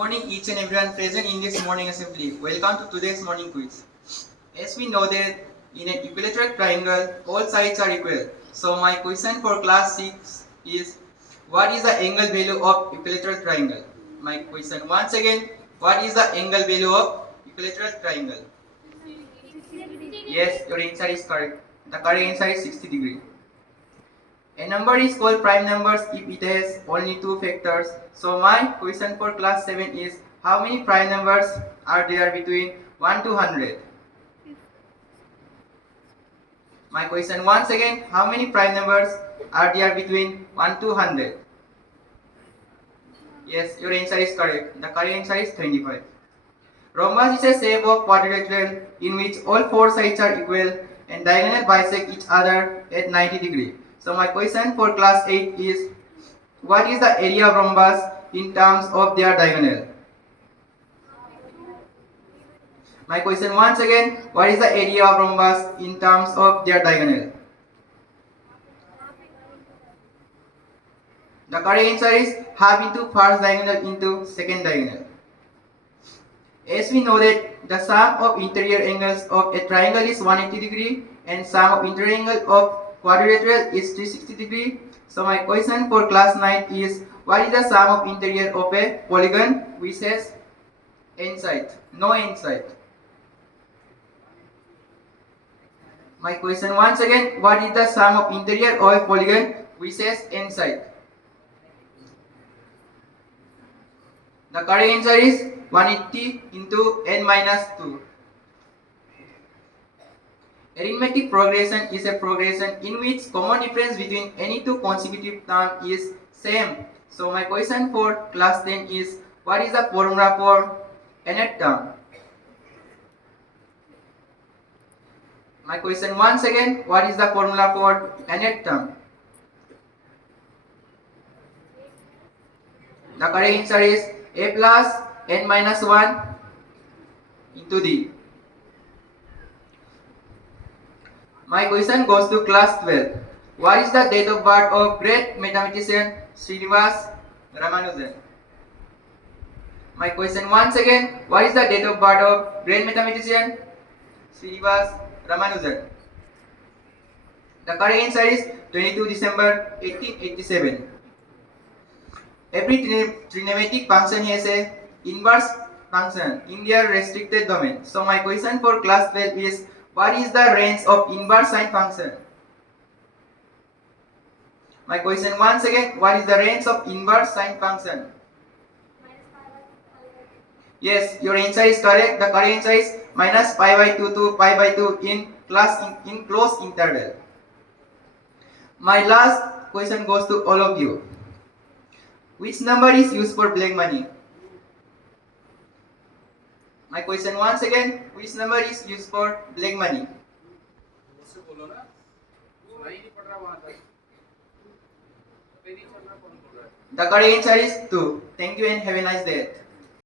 morning each and everyone present in this morning assembly. Welcome to today's morning quiz. As we know that in an equilateral triangle, all sides are equal. So my question for class 6 is, what is the angle value of equilateral triangle? My question once again, what is the angle value of equilateral triangle? Yes, your answer is correct. The correct answer is 60 degree. A number is called prime numbers if it has only two factors. So my question for class 7 is, how many prime numbers are there between 1 to 100? My question once again, how many prime numbers are there between 1 to 100? Yes, your answer is correct. The correct answer is 25. Rhombus is a shape of quadrilateral in which all four sides are equal and diagonal bisect each other at 90 degree. So my question for class 8 is, what is the area of rhombus in terms of their diagonal? My question once again, what is the area of rhombus in terms of their diagonal? The correct answer is half into first diagonal into second diagonal. As we know that the sum of interior angles of a triangle is 180 degree and sum of interior angle of quadrilateral is 360 degree. So my question for class 9 is, what is the sum of interior of a polygon which has n side, no n side? My question once again, what is the sum of interior of a polygon which has n side? The correct answer is 180 into n minus 2. Arithmetic progression is a progression in which common difference between any two consecutive terms is same. So my question for class 10 is, what is the formula for nth term? My question once again, what is the formula for nth term? The correct answer is a plus n minus 1 into d. My question goes to class 12. What is the date of birth of great mathematician Srinivas Ramanujan? My question once again, what is the date of birth of great mathematician Srinivas Ramanujan? The correct answer is 22 December 1887. Every trigonometric function has a inverse function in their restricted domain. So my question for class 12 is, what is the range of inverse sine function? My question once again, what is the range of inverse sine function? Yes, your answer is correct. The correct answer is minus pi by 2 to pi by 2 in closed interval. My last question goes to all of you. Which number is used for black money? My question once again, which number is used for black money? The correct answer is 2. Thank you and have a nice day.